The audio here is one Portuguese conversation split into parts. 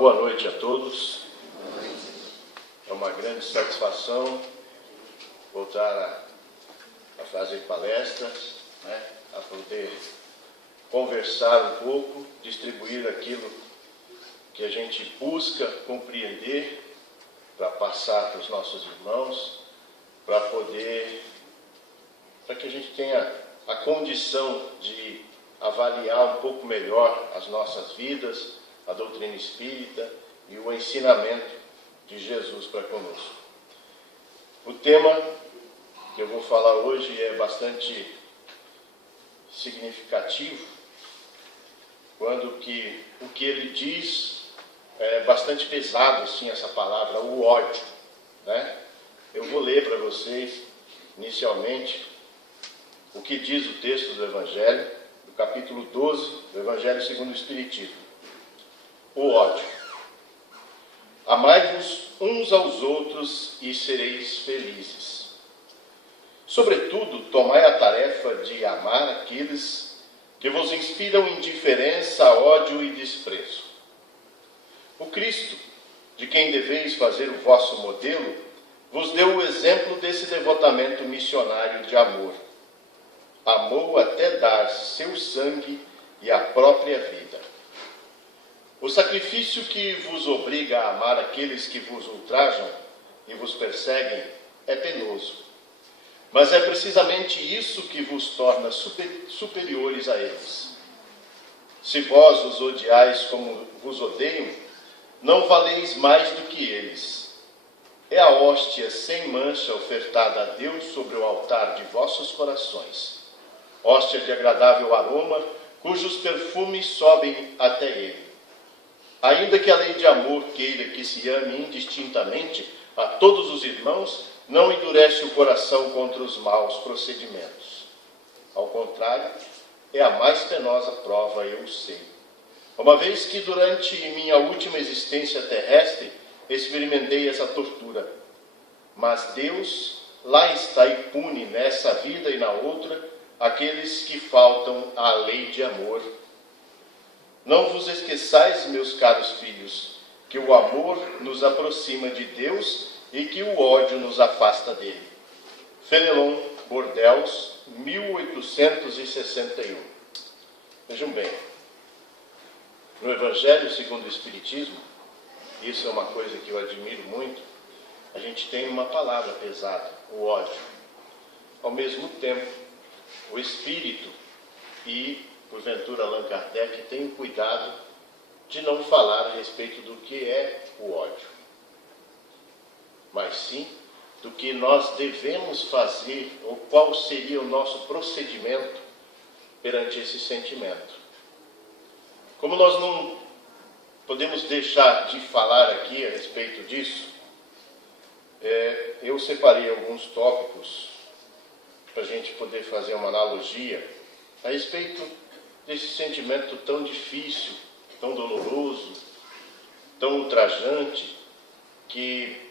boa noite a todos. É uma grande satisfação voltar a fazer palestras, a poder conversar um pouco, distribuir aquilo que a gente busca compreender para passar para os nossos irmãos, para que a gente tenha a condição de avaliar um pouco melhor as nossas vidas, a doutrina espírita e o ensinamento de Jesus para conosco. O tema que eu vou falar hoje é bastante significativo, quando o que ele diz é bastante pesado, assim, essa palavra, o ódio, Eu vou ler para vocês, inicialmente, o que diz o texto do Evangelho, do capítulo 12 do Evangelho segundo o Espiritismo. O ódio. Amai-vos uns aos outros e sereis felizes. Sobretudo, tomai a tarefa de amar aqueles que vos inspiram indiferença, ódio e desprezo. O Cristo, de quem deveis fazer o vosso modelo, vos deu o exemplo desse devotamento missionário de amor. Amou até dar seu sangue e a própria vida. O sacrifício que vos obriga a amar aqueles que vos ultrajam e vos perseguem é penoso. Mas é precisamente isso que vos torna superiores a eles. Se vós os odiais como vos odeiam, não valeis mais do que eles. É a hóstia sem mancha ofertada a Deus sobre o altar de vossos corações. Hóstia de agradável aroma, cujos perfumes sobem até ele. Ainda que a lei de amor queira que se ame indistintamente a todos os irmãos, não endurece o coração contra os maus procedimentos. Ao contrário, é a mais penosa prova, eu sei. Uma vez que durante minha última existência terrestre experimentei essa tortura. Mas Deus lá está impune nessa vida e na outra aqueles que faltam à lei de amor. Não vos esqueçais, meus caros filhos, que o amor nos aproxima de Deus e que o ódio nos afasta dele. Fenelon Bordeaux, 1861. Vejam bem, no Evangelho segundo o Espiritismo, isso é uma coisa que eu admiro muito, a gente tem uma palavra pesada, o ódio. Ao mesmo tempo, o Espírito e, porventura, Allan Kardec tem o cuidado de não falar a respeito do que é o ódio, mas sim do que nós devemos fazer ou qual seria o nosso procedimento perante esse sentimento. Como nós não podemos deixar de falar aqui a respeito disso, eu separei alguns tópicos para a gente poder fazer uma analogia a respeito desse sentimento tão difícil, tão doloroso, tão ultrajante, que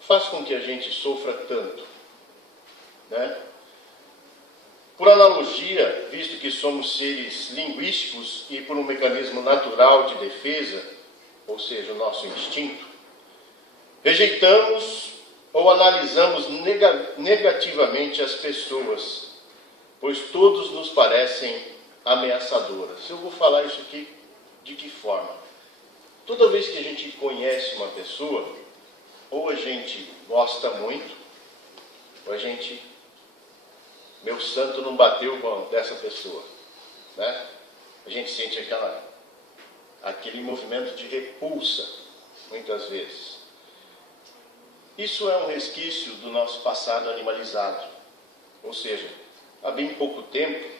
faz com que a gente sofra tanto, Por analogia, visto que somos seres linguísticos e por um mecanismo natural de defesa, ou seja, o nosso instinto, rejeitamos ou analisamos negativamente as pessoas, pois todos nos parecem ameaçadoras. Eu vou falar isso aqui de que forma? Toda vez que a gente conhece uma pessoa, ou a gente gosta muito, ou a gente, meu santo não bateu com dessa pessoa, A gente sente aquele movimento de repulsa, muitas vezes. Isso é um resquício do nosso passado animalizado, ou seja, há bem pouco tempo,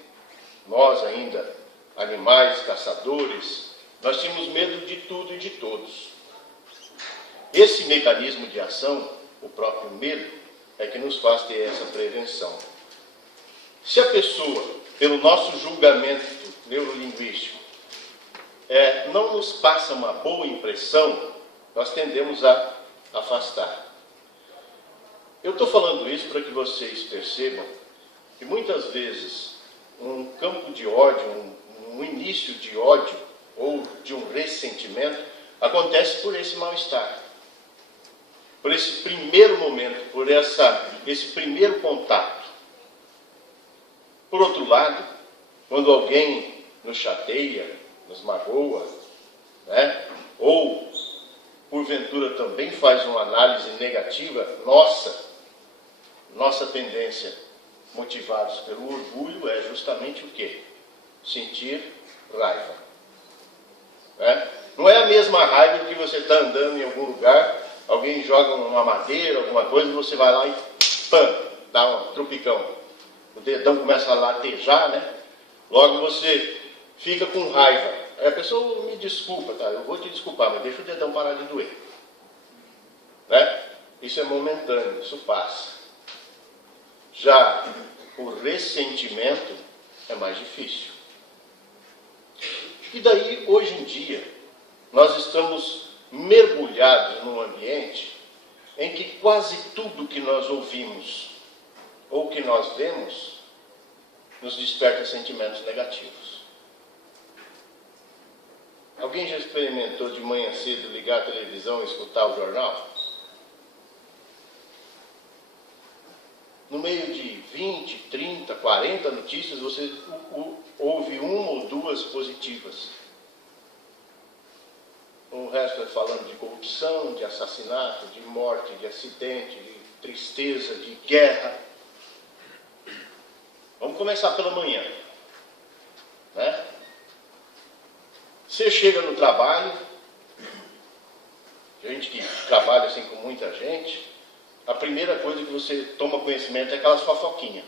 nós ainda, animais, caçadores, nós tínhamos medo de tudo e de todos. Esse mecanismo de ação, o próprio medo, é que nos faz ter essa prevenção. Se a pessoa, pelo nosso julgamento neurolinguístico, não nos passa uma boa impressão, nós tendemos a afastar. Eu estou falando isso para que vocês percebam que muitas vezes um campo de ódio, um início de ódio ou de um ressentimento, acontece por esse mal-estar, por esse primeiro momento, por esse primeiro contato. Por outro lado, quando alguém nos chateia, nos magoa, né? Ou porventura também faz uma análise negativa, nossa tendência, motivados pelo orgulho, é justamente o quê? Sentir raiva. Né? Não é a mesma raiva que você está andando em algum lugar, alguém joga uma madeira, alguma coisa, e você vai lá e pam, dá um tropicão. O dedão começa a latejar, né? Logo você fica com raiva. Aí a pessoa me desculpa, tá? Eu vou te desculpar, mas deixa o dedão parar de doer. Né? Isso é momentâneo, isso passa. Já o ressentimento é mais difícil. E daí, hoje em dia, nós estamos mergulhados num ambiente em que quase tudo que nós ouvimos ou que nós vemos nos desperta sentimentos negativos. Alguém já experimentou de manhã cedo ligar a televisão e escutar o jornal? No meio de 20, 30, 40 notícias, você ouve uma ou duas positivas. O resto é falando de corrupção, de assassinato, de morte, de acidente, de tristeza, de guerra. Vamos começar pela manhã. Né? Você chega no trabalho, gente que trabalha assim com muita gente, a primeira coisa que você toma conhecimento é aquelas fofoquinhas.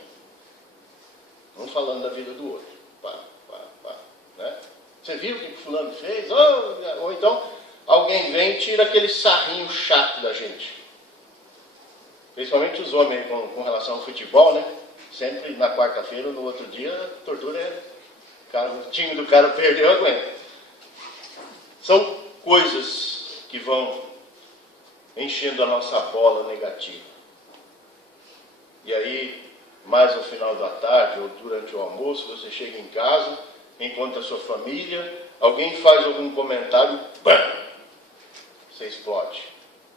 Um falando da vida do outro. Né? Você viu o que o fulano fez? Ou então alguém vem e tira aquele sarrinho chato da gente. Principalmente os homens com relação ao futebol, né? Sempre na quarta-feira ou no outro dia, a tortura é... o time do cara perdeu, aguenta. São coisas que vão enchendo a nossa bola negativa. E aí, mais ao final da tarde ou durante o almoço, você chega em casa, encontra a sua família, alguém faz algum comentário, bam! Você explode.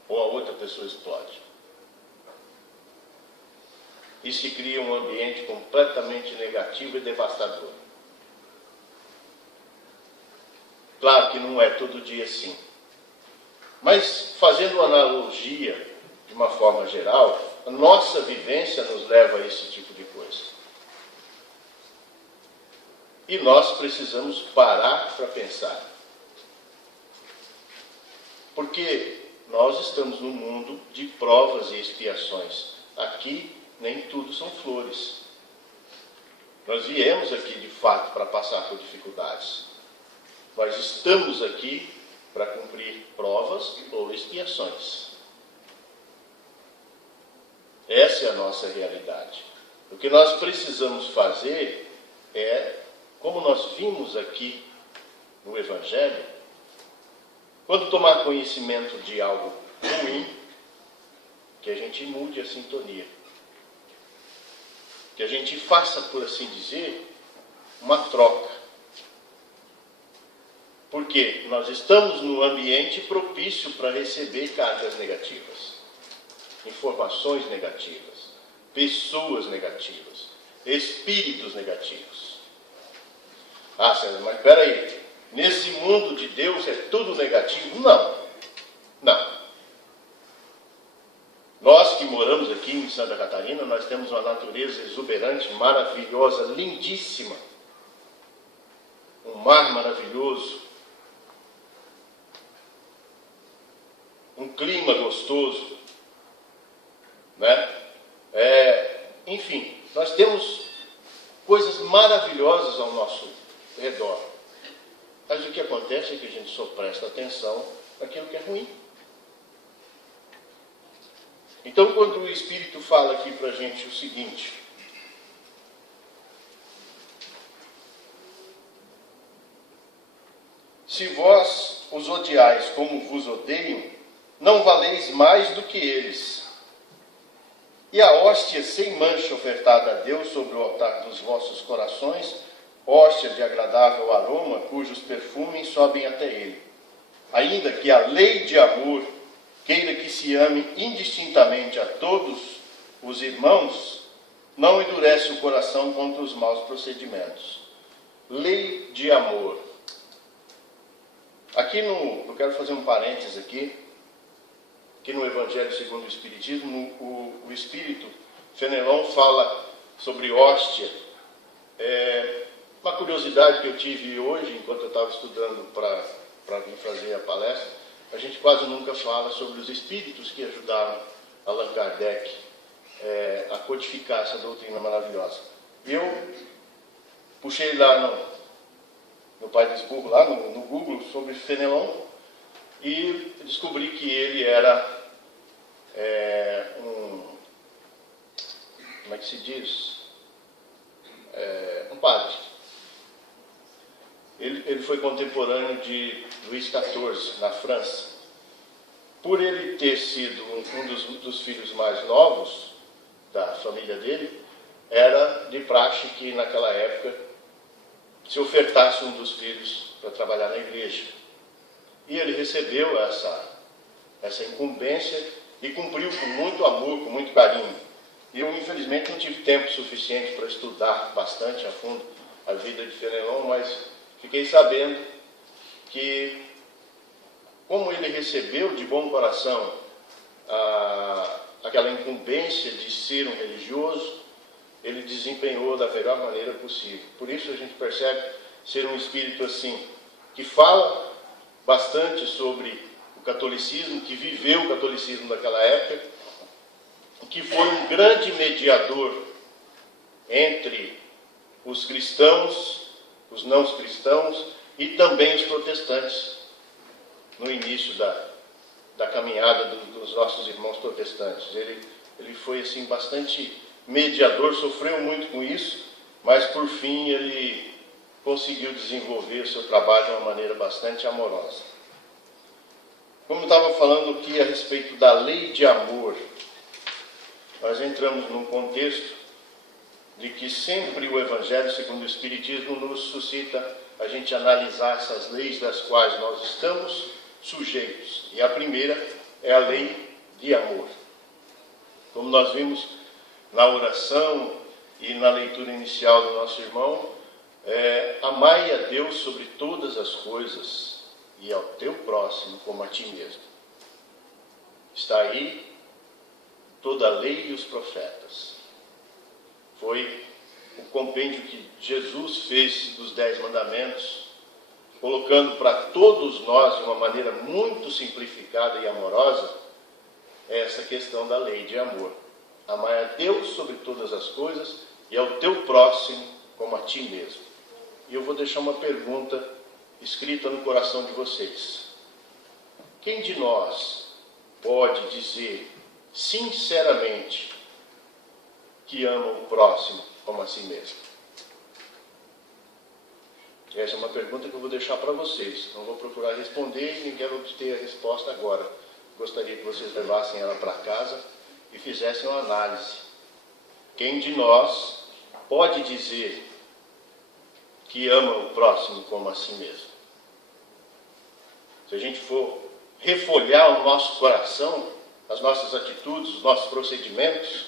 Ou a outra pessoa explode. E se cria um ambiente completamente negativo e devastador. Claro que não é todo dia assim. Mas, fazendo uma analogia, de uma forma geral, a nossa vivência nos leva a esse tipo de coisa. E nós precisamos parar para pensar. Porque nós estamos num mundo de provas e expiações. Aqui, nem tudo são flores. Nós viemos aqui, de fato, para passar por dificuldades. Nós estamos aqui para cumprir provas ou expiações. Essa é a nossa realidade. O que nós precisamos fazer é, como nós vimos aqui no Evangelho, quando tomar conhecimento de algo ruim, que a gente mude a sintonia. Que a gente faça, por assim dizer, uma troca. Porque nós estamos num ambiente propício para receber cargas negativas, informações negativas, pessoas negativas, espíritos negativos. Ah, César, mas espera aí, nesse mundo de Deus é tudo negativo? Não, não. Nós que moramos aqui em Santa Catarina, nós temos uma natureza exuberante, maravilhosa, lindíssima. Um mar maravilhoso. Um clima gostoso, né? Enfim, nós temos coisas maravilhosas ao nosso redor. Mas o que acontece é que a gente só presta atenção naquilo que é ruim. Então, quando o Espírito fala aqui para a gente o seguinte: se vós os odiais como vos odeiam, não valeis mais do que eles. E a hóstia sem mancha ofertada a Deus sobre o altar dos vossos corações, hóstia de agradável aroma, cujos perfumes sobem até ele. ainda que a lei de amor queira que se ame indistintamente a todos os irmãos, não endurece o coração contra os maus procedimentos. Lei de amor. Aqui eu quero fazer um parênteses aqui, que no Evangelho segundo o Espiritismo, o Espírito Fenelon fala sobre hóstia. Uma curiosidade que eu tive hoje, enquanto eu estava estudando para vir fazer a palestra, a gente quase nunca fala sobre os espíritos que ajudaram Allan Kardec a codificar essa doutrina maravilhosa. Eu puxei lá no Pai do Esburro, lá no Google, sobre Fenelon, e descobri que ele era como é que se diz? Um padre. Ele foi contemporâneo de Luís XIV, na França. Por ele ter sido um dos filhos mais novos da família dele, era de praxe que naquela época se ofertasse um dos filhos para trabalhar na igreja. E ele recebeu essa incumbência e cumpriu com muito amor, com muito carinho. E eu, infelizmente, não tive tempo suficiente para estudar bastante a fundo a vida de Fenelon, mas fiquei sabendo que, como ele recebeu de bom coração aquela incumbência de ser um religioso, ele desempenhou da melhor maneira possível. Por isso a gente percebe ser um espírito assim, que fala bastante sobre o catolicismo, que viveu o catolicismo daquela época, que foi um grande mediador entre os cristãos, os não cristãos e também os protestantes, no início da caminhada dos nossos irmãos protestantes. Ele foi assim bastante mediador, sofreu muito com isso, mas por fim ele conseguiu desenvolver o seu trabalho de uma maneira bastante amorosa. Como eu estava falando aqui a respeito da lei de amor, nós entramos num contexto de que sempre o Evangelho segundo o Espiritismo nos suscita a gente analisar essas leis das quais nós estamos sujeitos. E a primeira é a lei de amor. Como nós vimos na oração e na leitura inicial do nosso irmão, amai a Deus sobre todas as coisas e ao teu próximo como a ti mesmo. Está aí toda a lei e os profetas. Foi o compêndio que Jesus fez dos 10 mandamentos, colocando para todos nós, de uma maneira muito simplificada e amorosa, essa questão da lei de amor. Amar a Deus sobre todas as coisas e ao teu próximo como a ti mesmo. E eu vou deixar uma pergunta escrita no coração de vocês. Quem de nós pode dizer sinceramente que ama o próximo como a si mesmo? Essa é uma pergunta que eu vou deixar para vocês. Não vou procurar responder e nem quero obter a resposta agora. Gostaria que vocês levassem ela para casa e fizessem uma análise. Quem de nós pode dizer que ama o próximo como a si mesmo? Se a gente for refolhar o nosso coração, as nossas atitudes, os nossos procedimentos,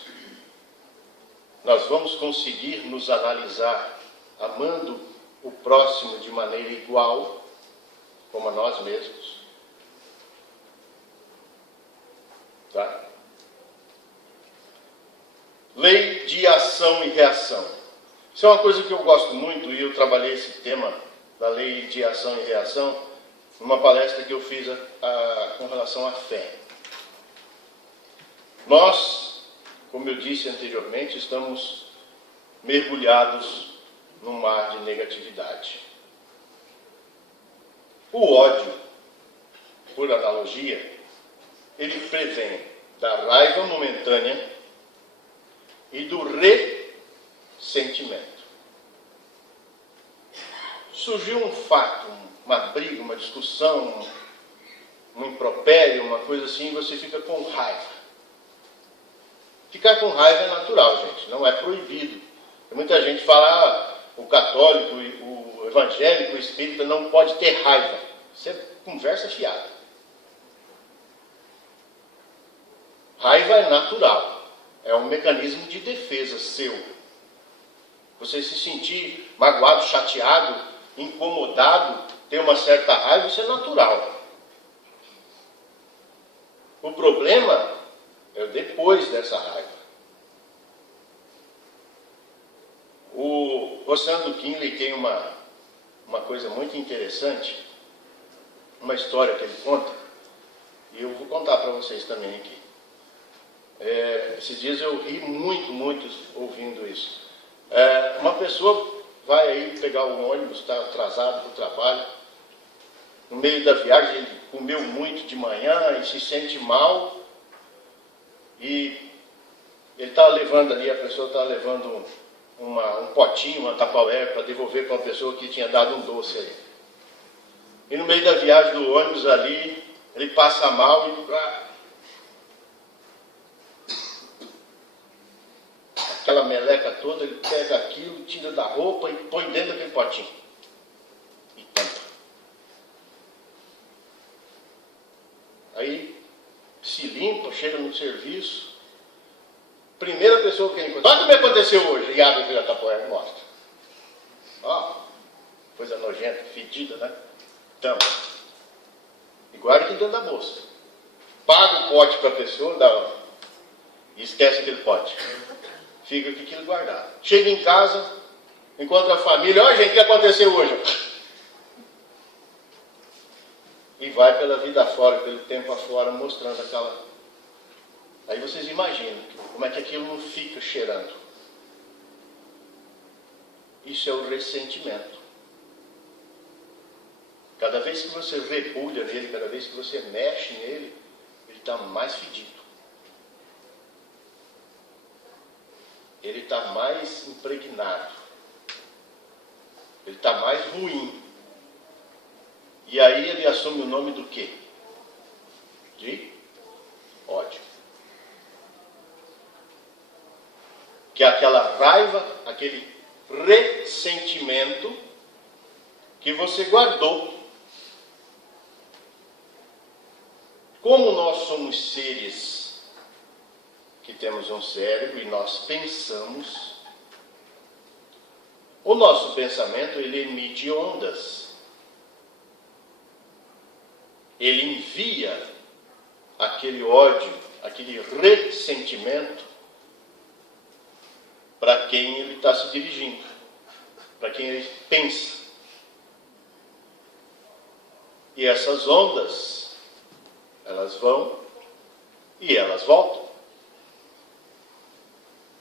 nós vamos conseguir nos analisar amando o próximo de maneira igual como a nós mesmos. Tá? Lei de ação e reação. Isso é uma coisa que eu gosto muito, e eu trabalhei esse tema da lei de ação e reação numa palestra que eu fiz com relação à fé. Nós, como eu disse anteriormente, estamos mergulhados num mar de negatividade. O ódio, por analogia, ele provém da raiva momentânea e do ressentimento. Surgiu um fato, uma briga, uma discussão, um impropério, uma coisa assim, e você fica com raiva. Ficar com raiva é natural, gente, não é proibido. Muita gente fala, o católico, o evangélico, o espírita não pode ter raiva. Isso é conversa fiada. Raiva é natural. É um mecanismo de defesa seu. Você se sentir magoado, chateado, incomodado, ter uma certa raiva, isso é natural. O problema é depois dessa raiva. O Rosando Kinley tem uma coisa muito interessante, uma história que ele conta, e eu vou contar para vocês também aqui. Esses dias eu ri muito ouvindo isso. Uma pessoa vai aí pegar um ônibus, está atrasado para o trabalho, no meio da viagem ele comeu muito de manhã e se sente mal, e ele está levando ali, a pessoa está levando um potinho, uma Tupperware para devolver para uma pessoa que tinha dado um doce aí. E no meio da viagem do ônibus ali, ele passa mal e aquela meleca toda, ele pega aquilo, tira da roupa e põe dentro daquele potinho. E tampa. Aí se limpa, chega no serviço. Primeira pessoa que ele encontra. Olha o que me aconteceu hoje. E abre aquele Tupperware e mostra. Ó, coisa nojenta, fedida, né? Tampa. E guarda aqui dentro da bolsa. Paga o pote para a pessoa, e esquece aquele pote. Fica com aquilo guardado. Chega em casa, encontra a família. Olha, gente, o que aconteceu hoje? E vai pela vida afora, pelo tempo afora, mostrando aquela... Aí vocês imaginam como é que aquilo não fica cheirando. Isso é o ressentimento. Cada vez que você rebulha nele, cada vez que você mexe nele, ele está mais fedido. Ele está mais impregnado. Ele está mais ruim. E aí ele assume o nome do quê? De ódio. Que é aquela raiva, aquele ressentimento que você guardou. Como nós somos seres que temos um cérebro e nós pensamos, o nosso pensamento ele emite ondas. Ele envia aquele ódio, aquele ressentimento para quem ele está se dirigindo, para quem ele pensa. E essas ondas, elas vão e elas voltam.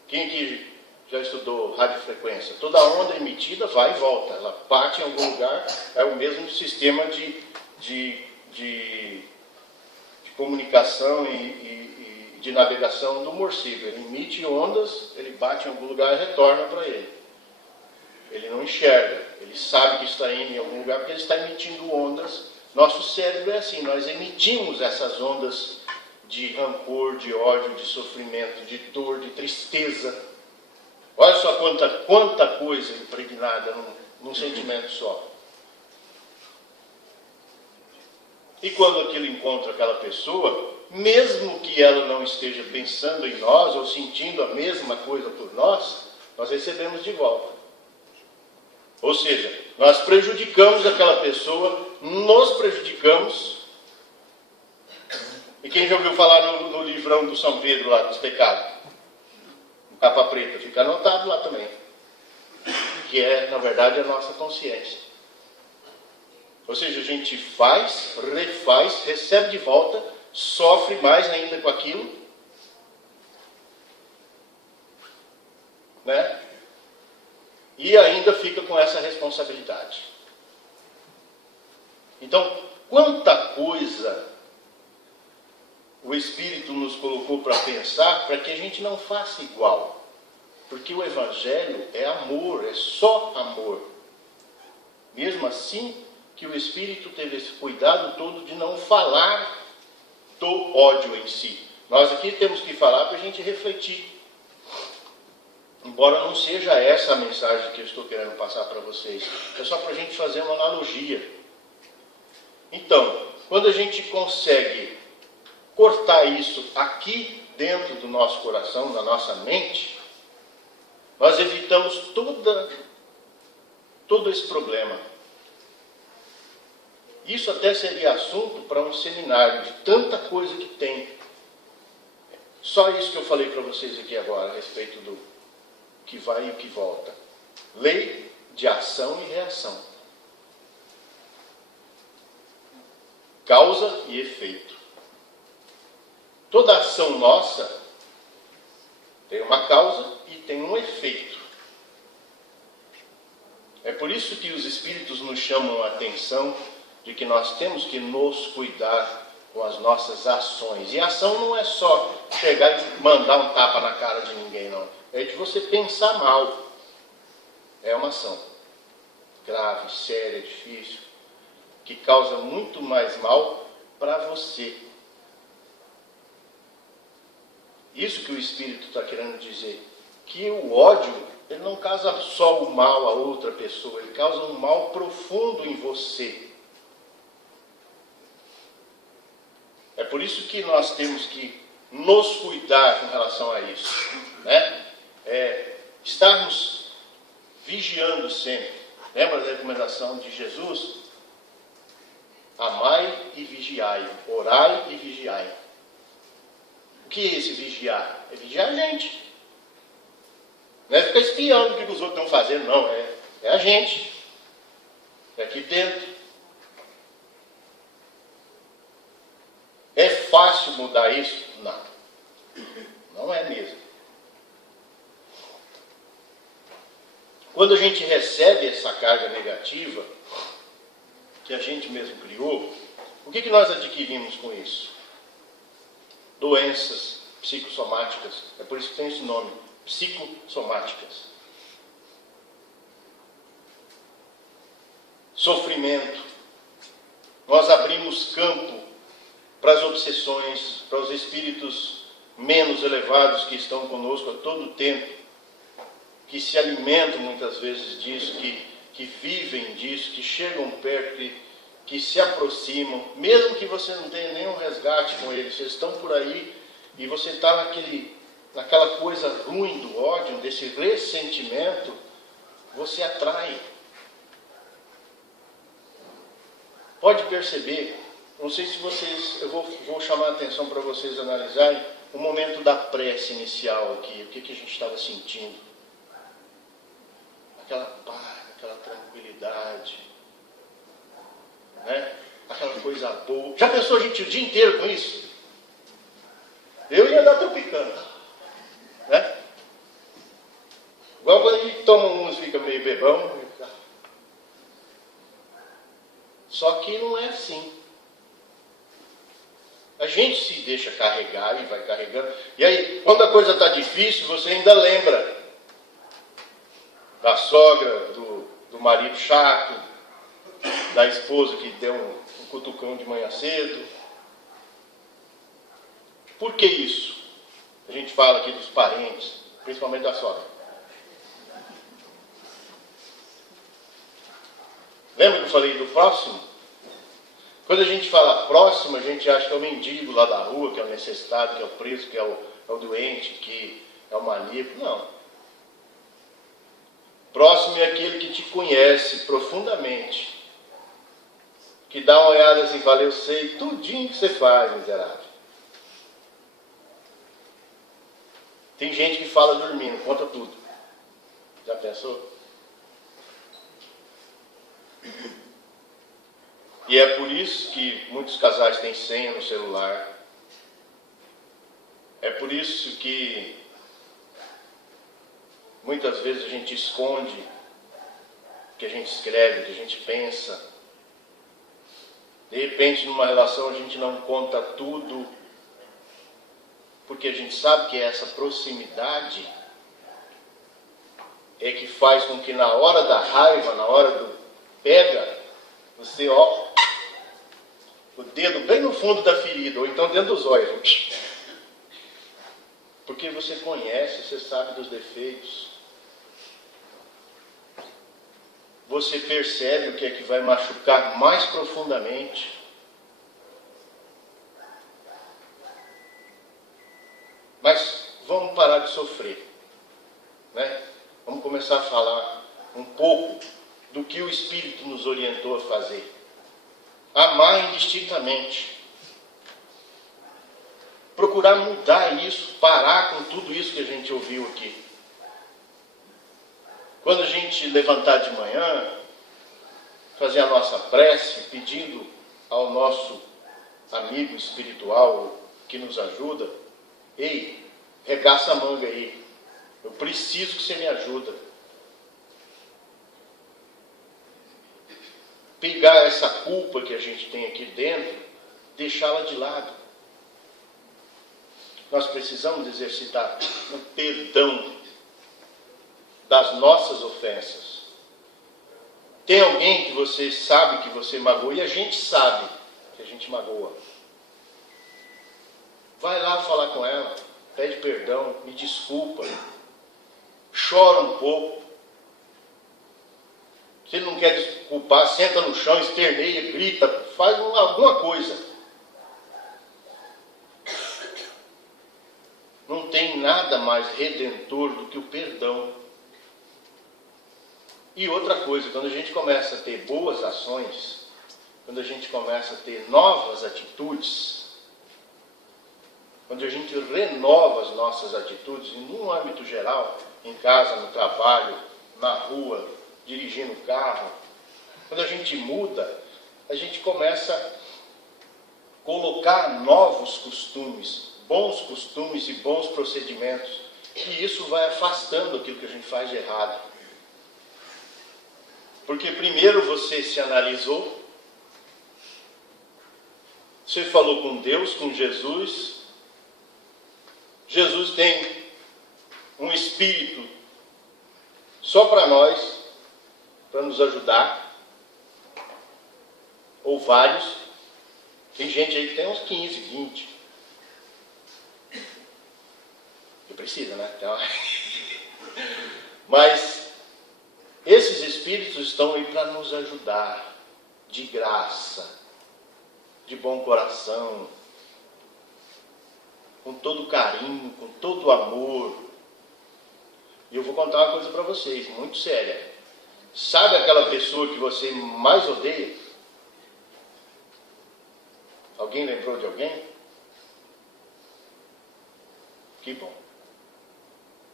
Quem aqui já estudou radiofrequência? Toda onda emitida vai e volta, ela bate em algum lugar, é o mesmo sistema de comunicação e de navegação do morcego. Ele emite ondas, ele bate em algum lugar e retorna para ele. Ele não enxerga, ele sabe que está indo em algum lugar porque ele está emitindo ondas. Nosso cérebro é assim, nós emitimos essas ondas de rancor, de ódio, de sofrimento, de dor, de tristeza. Olha só quanta coisa impregnada num sentimento só. E quando aquilo encontra aquela pessoa, mesmo que ela não esteja pensando em nós ou sentindo a mesma coisa por nós recebemos de volta. Ou seja, nós prejudicamos aquela pessoa, nos prejudicamos. E quem já ouviu falar no livrão do São Pedro lá dos pecados? Capa preta, fica anotado lá também. Que é, na verdade, a nossa consciência. Ou seja, a gente faz, refaz, recebe de volta, sofre mais ainda com aquilo, né? E ainda fica com essa responsabilidade. Então, quanta coisa o Espírito nos colocou para pensar, para que a gente não faça igual. Porque o Evangelho é amor, é só amor. Mesmo assim, que o Espírito teve esse cuidado todo de não falar do ódio em si. Nós aqui temos que falar para a gente refletir. Embora não seja essa a mensagem que eu estou querendo passar para vocês. É só para a gente fazer uma analogia. Então, quando a gente consegue cortar isso aqui dentro do nosso coração, na nossa mente, nós evitamos todo esse problema. Isso até seria assunto para um seminário, de tanta coisa que tem. Só isso que eu falei para vocês aqui agora, a respeito do que vai e o que volta. Lei de ação e reação. Causa e efeito. Toda ação nossa tem uma causa e tem um efeito. É por isso que os Espíritos nos chamam a atenção de que nós temos que nos cuidar com as nossas ações. E ação não é só chegar e mandar um tapa na cara de ninguém, não. É de você pensar mal. É uma ação grave, séria, difícil, que causa muito mais mal para você. Isso que o Espírito está querendo dizer. Que o ódio, ele não causa só o mal a outra pessoa, ele causa um mal profundo em você. É por isso que nós temos que nos cuidar com relação a isso, né? Estarmos vigiando sempre. Lembra da recomendação de Jesus? Amai e vigiai, orai e vigiai. O que é esse vigiar? É vigiar a gente. Não é ficar espiando o que os outros estão fazendo, não. É a gente. É aqui dentro. É fácil mudar isso? Não. Não é mesmo. Quando a gente recebe essa carga negativa, que a gente mesmo criou, o que nós adquirimos com isso? Doenças psicossomáticas. É por isso que tem esse nome, psicossomáticas. Sofrimento. Nós abrimos campo para as obsessões, para os espíritos menos elevados que estão conosco a todo tempo, que se alimentam muitas vezes disso, que vivem disso, que chegam perto, que se aproximam, mesmo que você não tenha nenhum resgate com eles, eles estão por aí e você está naquela coisa ruim do ódio, desse ressentimento, você atrai. Pode perceber, não sei se vocês, eu vou chamar a atenção para vocês analisarem o momento da prece inicial aqui, o que a gente estava sentindo. Aquela paz, aquela tranquilidade, né? Aquela coisa boa. Já pensou a gente o dia inteiro com isso? Eu ia dar tropicando, né? Igual quando a gente toma uns, fica meio bebão. Só que não é assim. A gente se deixa carregar e vai carregando. E aí, quando a coisa está difícil, você ainda lembra da sogra, do marido chato, da esposa que deu um cutucão de manhã cedo. Por que isso? A gente fala aqui dos parentes, principalmente da sogra. Lembra que eu falei do próximo? Quando a gente fala próximo, a gente acha que é o mendigo lá da rua, que é o necessitado, que é o preso, que é o doente, que é o maníaco. Não. Próximo é aquele que te conhece profundamente, que dá uma olhada assim e fala, eu sei tudinho que você faz, miserável. Tem gente que fala dormindo, conta tudo. Já pensou? E é por isso que muitos casais têm senha no celular. É por isso que muitas vezes a gente esconde o que a gente escreve, o que a gente pensa. De repente, numa relação, a gente não conta tudo, porque a gente sabe que essa proximidade é que faz com que na hora da raiva, na hora do pega, você, o dedo bem no fundo da ferida, ou então dentro dos olhos. Porque você conhece, você sabe dos defeitos. Você percebe o que é que vai machucar mais profundamente. vamos parar de sofrer, né? Vamos começar a falar um pouco do que o Espírito nos orientou a fazer. Amar indistintamente. Procurar mudar isso, parar com tudo isso que a gente ouviu aqui. Quando a gente levantar de manhã, fazer a nossa prece, pedindo ao nosso amigo espiritual que nos ajuda, ei, regaça a manga aí, eu preciso que você me ajuda. Pegar essa culpa que a gente tem aqui dentro, deixá-la de lado. Nós precisamos exercitar o perdão das nossas ofensas. Tem alguém que você sabe que você magoou, e a gente sabe que a gente magoa. Vai lá falar com ela, pede perdão, me desculpa, chora um pouco. Se ele não quer desculpar, senta no chão, esperneia, grita, faz alguma coisa. Não tem nada mais redentor do que o perdão. E outra coisa, quando a gente começa a ter boas ações, quando a gente começa a ter novas atitudes, quando a gente renova as nossas atitudes, num âmbito geral, em casa, no trabalho, na rua, dirigindo o carro, quando a gente muda, a gente começa a colocar novos costumes, bons costumes e bons procedimentos, e isso vai afastando aquilo que a gente faz de errado. Porque primeiro você se analisou, você falou com Deus, com Jesus. Jesus tem um Espírito só para nós, para nos ajudar, ou vários. Tem gente aí que tem uns 15, 20. Que precisa, né? Então, mas esses Espíritos estão aí para nos ajudar, de graça, de bom coração, com todo carinho, com todo amor. E eu vou contar uma coisa para vocês, muito séria. Sabe aquela pessoa que você mais odeia? Alguém lembrou de alguém? Que bom.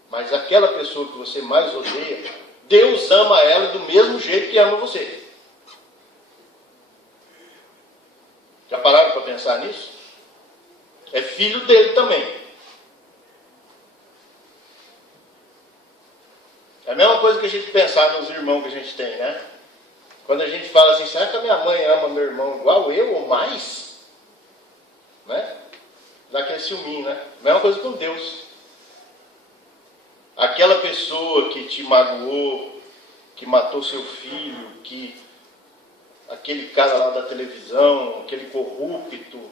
Mas aquela pessoa que você mais odeia, Deus ama ela do mesmo jeito que ama você. Já pararam para pensar nisso? É filho dele também. É a mesma coisa que a gente pensar nos irmãos que a gente tem, né? Quando a gente fala assim, será que a minha mãe ama meu irmão igual eu ou mais? Né? Dá aquele ciúminho, né? Mesma coisa com Deus. Aquela pessoa que te magoou, que matou seu filho, que aquele cara lá da televisão, aquele corrupto,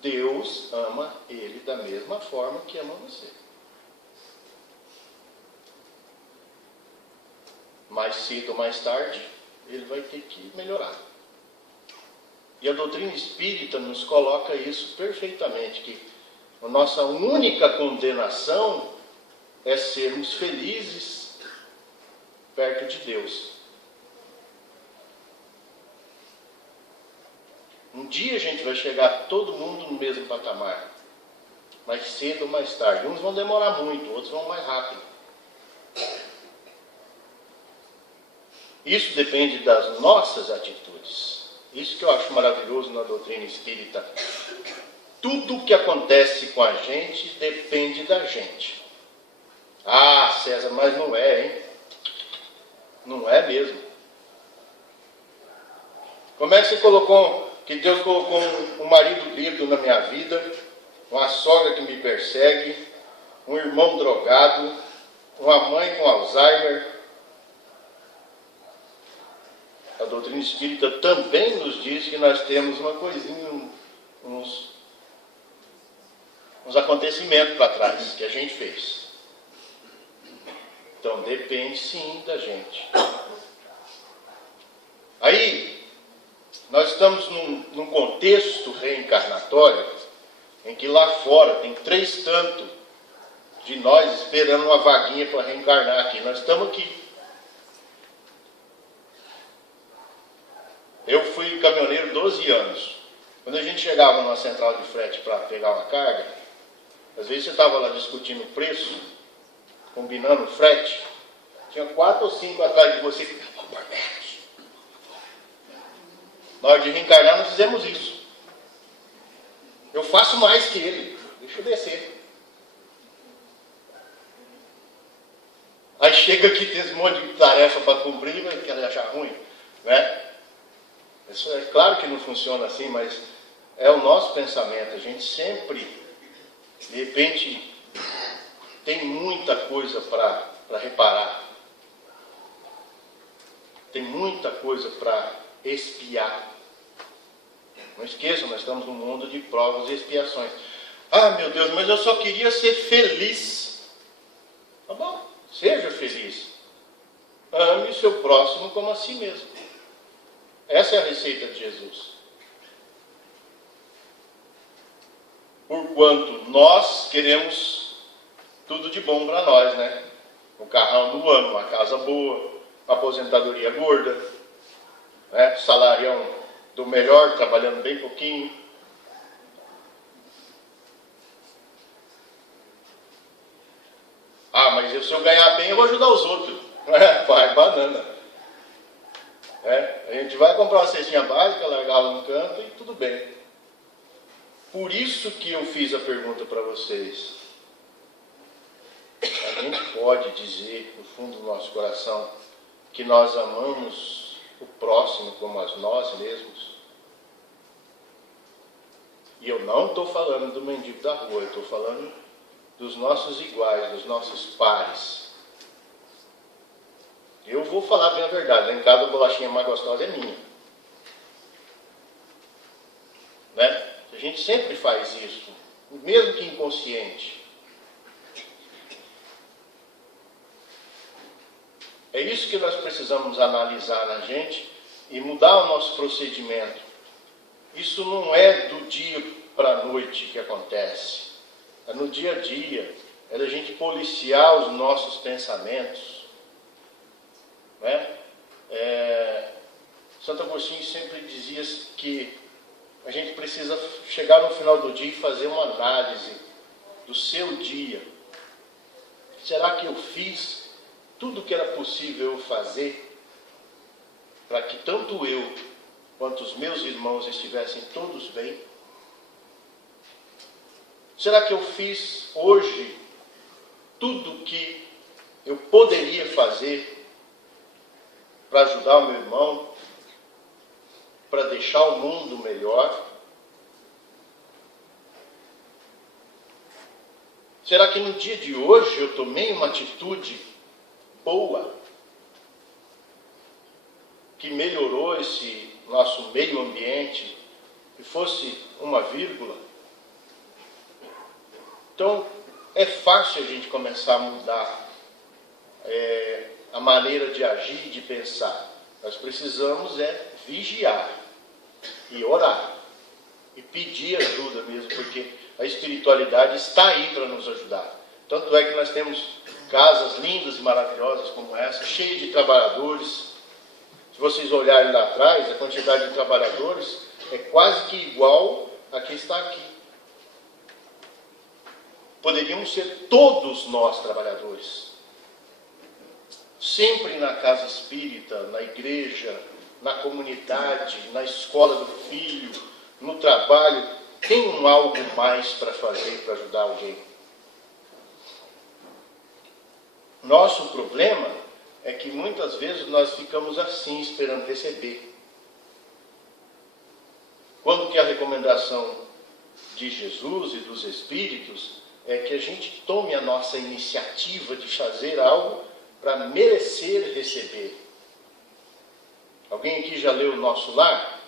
Deus ama ele da mesma forma que ama você. Mais cedo ou mais tarde, ele vai ter que melhorar. E a doutrina espírita nos coloca isso perfeitamente, que a nossa única condenação é sermos felizes perto de Deus. Um dia a gente vai chegar todo mundo no mesmo patamar, mais cedo ou mais tarde. Uns vão demorar muito, outros vão mais rápido. Isso depende das nossas atitudes. Isso que eu acho maravilhoso na doutrina espírita. Tudo que acontece com a gente depende da gente. Ah, César, mas não é, hein? Não é mesmo. Como é que você colocou, que Deus colocou um marido bêbado na minha vida, uma sogra que me persegue, um irmão drogado, uma mãe com Alzheimer? A doutrina espírita também nos diz que nós temos uma coisinha, uns acontecimentos para trás que a gente fez. Então depende sim da gente. Aí, nós estamos num contexto reencarnatório em que lá fora tem 3 tantos de nós esperando uma vaguinha para reencarnar aqui. Nós estamos aqui. Eu fui caminhoneiro 12 anos. Quando a gente chegava numa central de frete para pegar uma carga, às vezes você estava lá discutindo o preço, combinando o frete, tinha 4 ou 5 atrás de você que estavam por menos. Na hora de reencarnar, nós fizemos isso. Eu faço mais que ele, deixa eu descer. Aí chega aqui, tem esse monte de tarefa para cumprir, mas quer achar ruim, né? Isso é claro que não funciona assim, mas é o nosso pensamento. A gente sempre, de repente, tem muita coisa para reparar. Tem muita coisa para expiar. Não esqueçam, nós estamos num mundo de provas e expiações. Ah, meu Deus, mas eu só queria ser feliz. Tá bom, seja feliz. Ame o seu próximo como a si mesmo. Essa é a receita de Jesus. Porquanto nós queremos tudo de bom para nós, né? Um carrão do ano, uma casa boa, uma aposentadoria gorda, né? Salarião do melhor, trabalhando bem pouquinho. Ah, mas se eu ganhar bem, eu vou ajudar os outros. Vai, banana. A gente vai comprar uma cestinha básica, largar ela no canto e tudo bem. Por isso que eu fiz a pergunta para vocês. A gente pode dizer, no fundo do nosso coração, que nós amamos o próximo como a nós mesmos? E eu não estou falando do mendigo da rua, eu estou falando dos nossos iguais, dos nossos pares. Eu vou falar bem a verdade, lá em casa a bolachinha mais gostosa é minha. Né? A gente sempre faz isso, mesmo que inconsciente. É isso que nós precisamos analisar na gente e mudar o nosso procedimento. Isso não é do dia para a noite que acontece. É no dia a dia. É da gente policiar os nossos pensamentos. Né? Santo Agostinho sempre dizia que a gente precisa chegar no final do dia e fazer uma análise do seu dia. Será que eu fiz tudo o que era possível eu fazer para que tanto eu quanto os meus irmãos estivessem todos bem? Será que eu fiz hoje tudo o que eu poderia fazer para ajudar o meu irmão, para deixar o mundo melhor? Será que no dia de hoje eu tomei uma atitude boa que melhorou esse nosso meio ambiente, que fosse uma vírgula? Então, é fácil a gente começar a mudar a maneira de agir e de pensar. Nós precisamos vigiar e orar e pedir ajuda mesmo, porque a espiritualidade está aí para nos ajudar. Tanto é que nós temos casas lindas e maravilhosas como essa, cheias de trabalhadores. Se vocês olharem lá atrás, a quantidade de trabalhadores é quase que igual a que está aqui. Poderíamos ser todos nós trabalhadores. Sempre na casa espírita, na igreja, na comunidade, na escola do filho, no trabalho, tem algo mais para fazer, para ajudar alguém. Nosso problema é que muitas vezes nós ficamos assim, esperando receber. Quando que a recomendação de Jesus e dos Espíritos é que a gente tome a nossa iniciativa de fazer algo para merecer receber. Alguém aqui já leu o Nosso Lar?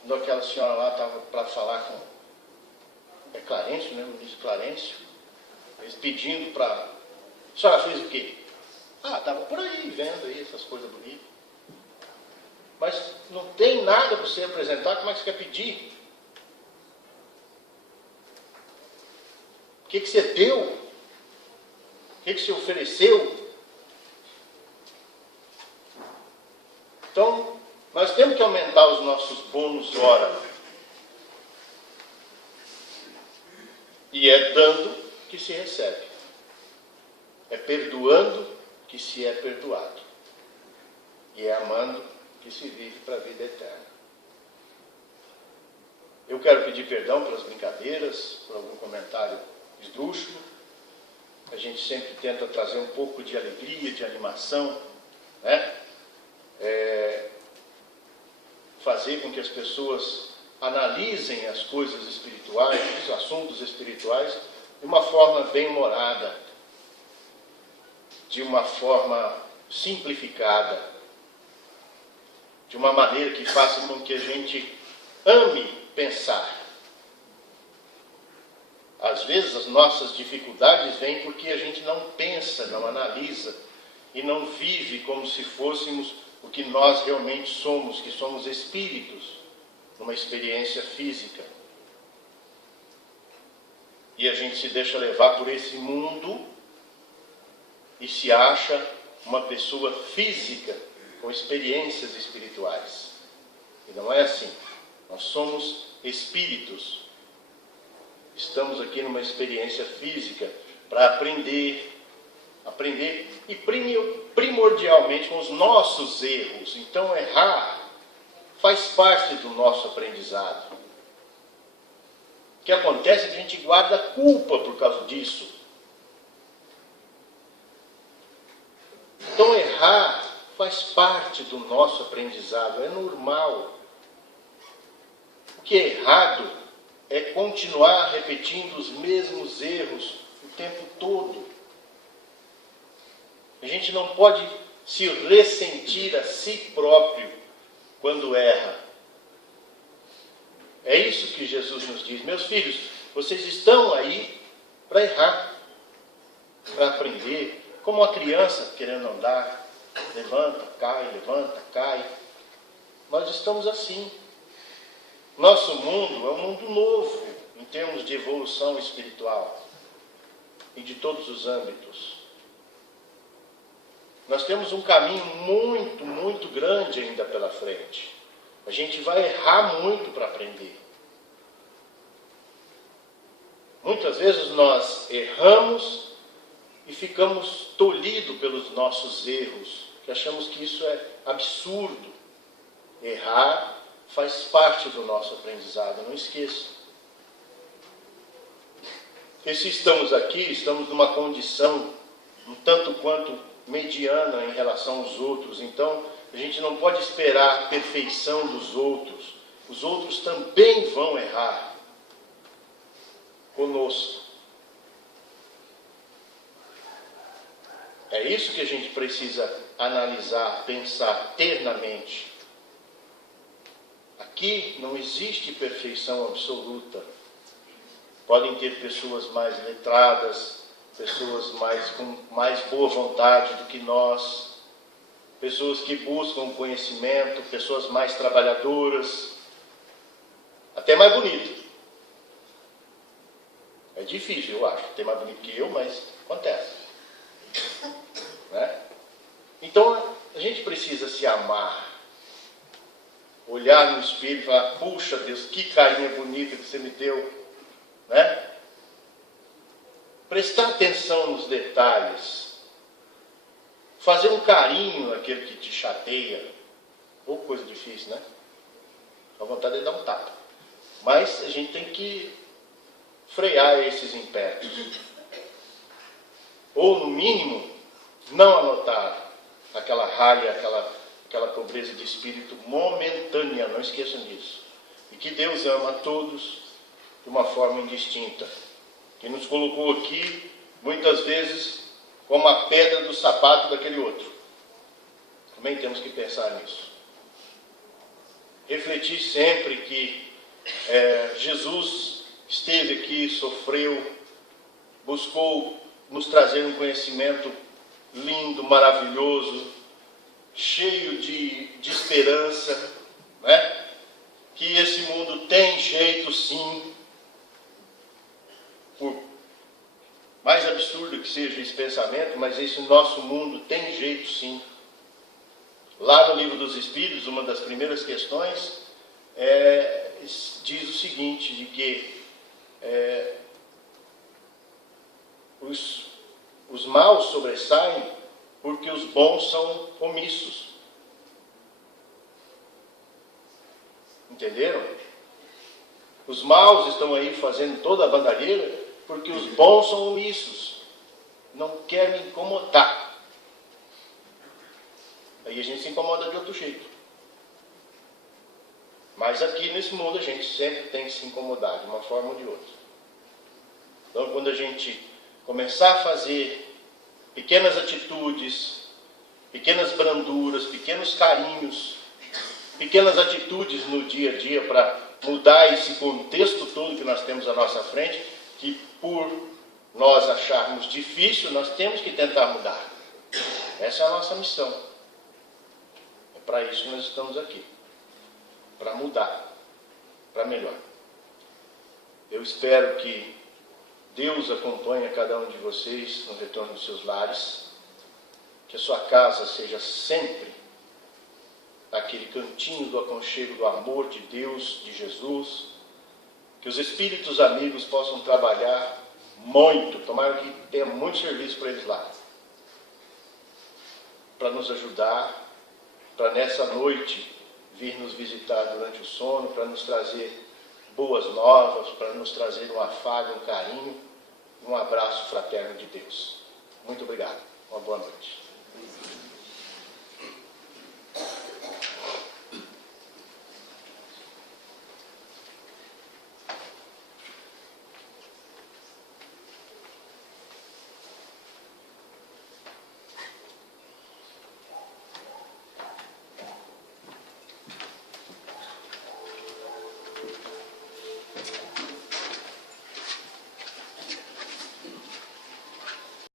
Quando aquela senhora lá estava para falar com... É Clarencio, né? O ministro Clarencio. Eles pedindo para... A senhora fez o quê? Ah, estava por aí, vendo aí essas coisas bonitas. Mas não tem nada para você apresentar, como é que você quer pedir? que você deu? O que você ofereceu? Então, nós temos que aumentar os nossos bônus hora. E é dando que se recebe. É perdoando que se é perdoado. E é amando que se vive para a vida eterna. Eu quero pedir perdão pelas brincadeiras, por algum comentário esdrúxulo. A gente sempre tenta trazer um pouco de alegria, de animação, né? Fazer com que as pessoas analisem as coisas espirituais, os assuntos espirituais, de uma forma bem-humorada, de uma forma simplificada, de uma maneira que faça com que a gente ame pensar. Às vezes as nossas dificuldades vêm porque a gente não pensa, não analisa e não vive como se fôssemos o que nós realmente somos, que somos espíritos, numa experiência física. E a gente se deixa levar por esse mundo e se acha uma pessoa física com experiências espirituais. E não é assim. Nós somos espíritos. Estamos aqui numa experiência física para aprender e primordialmente com os nossos erros. Então errar faz parte do nosso aprendizado. O que acontece é que a gente guarda culpa por causa disso. Então errar faz parte do nosso aprendizado, é normal. O que é errado é continuar repetindo os mesmos erros o tempo todo. A gente não pode se ressentir a si próprio quando erra. É isso que Jesus nos diz. Meus filhos, vocês estão aí para errar, para aprender. Como uma criança querendo andar, levanta, cai. Nós estamos assim. Nosso mundo é um mundo novo em termos de evolução espiritual e de todos os âmbitos. Nós temos um caminho muito, muito grande ainda pela frente. A gente vai errar muito para aprender. Muitas vezes nós erramos e ficamos tolhidos pelos nossos erros, que achamos que isso é absurdo. Errar faz parte do nosso aprendizado, não esqueça. E se estamos aqui, estamos numa condição um tanto quanto mediana em relação aos outros. Então, a gente não pode esperar a perfeição dos outros. Os outros também vão errar conosco. É isso que a gente precisa analisar, pensar, ter na mente. Aqui não existe perfeição absoluta. Podem ter pessoas mais letradas, pessoas com mais boa vontade do que nós, pessoas que buscam conhecimento, pessoas mais trabalhadoras, até mais bonito. É difícil, eu acho, ter mais bonito que eu, mas acontece. Né? Então, a gente precisa se amar, olhar no espelho e falar, puxa Deus, que carinha bonita que você me deu, né? Prestar atenção nos detalhes, fazer um carinho naquele que te chateia, ou coisa difícil, né? A vontade é dar um tapa. Mas a gente tem que frear esses impetos. Ou, no mínimo, não anotar aquela raiva, aquela pobreza de espírito momentânea, não esqueçam disso. E que Deus ama a todos de uma forma indistinta. Que nos colocou aqui, muitas vezes, como a pedra do sapato daquele outro. Também temos que pensar nisso. Refletir sempre que Jesus esteve aqui, sofreu, buscou nos trazer um conhecimento lindo, maravilhoso, cheio de esperança, né? Que esse mundo tem jeito sim, por mais absurdo que seja esse pensamento, mas esse nosso mundo tem jeito sim. Lá no Livro dos Espíritos, uma das primeiras questões diz o seguinte, de que os maus sobressaem porque os bons são omissos. Entenderam? Os maus estão aí fazendo toda a bandalheira porque os bons são omissos. Não querem incomodar. Aí a gente se incomoda de outro jeito. Mas aqui nesse mundo a gente sempre tem que se incomodar de uma forma ou de outra. Então quando a gente começar a fazer pequenas atitudes, pequenas branduras, pequenos carinhos, pequenas atitudes no dia a dia para mudar esse contexto todo que nós temos à nossa frente, que por nós acharmos difícil, nós temos que tentar mudar. Essa é a nossa missão. É para isso que nós estamos aqui. Para mudar, para melhor. Eu espero que Deus acompanhe a cada um de vocês no retorno dos seus lares, que a sua casa seja sempre aquele cantinho do aconchego do amor de Deus, de Jesus, que os espíritos amigos possam trabalhar muito, tomara que tenha muito serviço para eles lá, para nos ajudar, para nessa noite vir nos visitar durante o sono, para nos trazer boas novas, para nos trazer um afago, um carinho, um abraço fraterno de Deus. Muito obrigado. Uma boa noite.